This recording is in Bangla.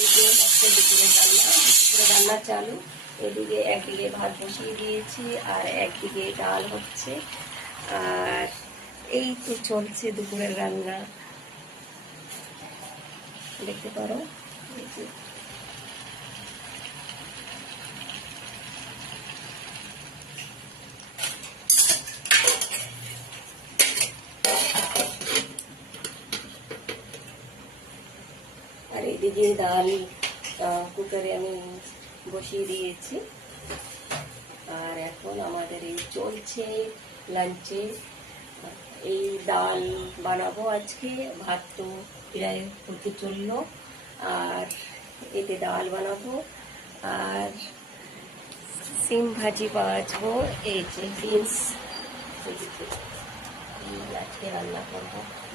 এই যে হচ্ছে দুপুরের রান্না চালু। এদিকে একদিকে ভাত বসিয়ে দিয়েছি আর একদিকে ডাল হচ্ছে। আর এই তো চলছে দুপুরের রান্না, দেখতে পারো। এই যে আর এদিকে ডাল কুকারে আমি বসিয়ে দিয়েছি। আর এখন আমাদের এই চলছে লাঞ্চে, এই ডাল বানাবো আজকে। ভাত তো প্রায় হতে চললো, আর এতে ডাল বানাবো আর সিম ভাজি ভাজবো। এই যে বিনস আজকে রান্না করবো।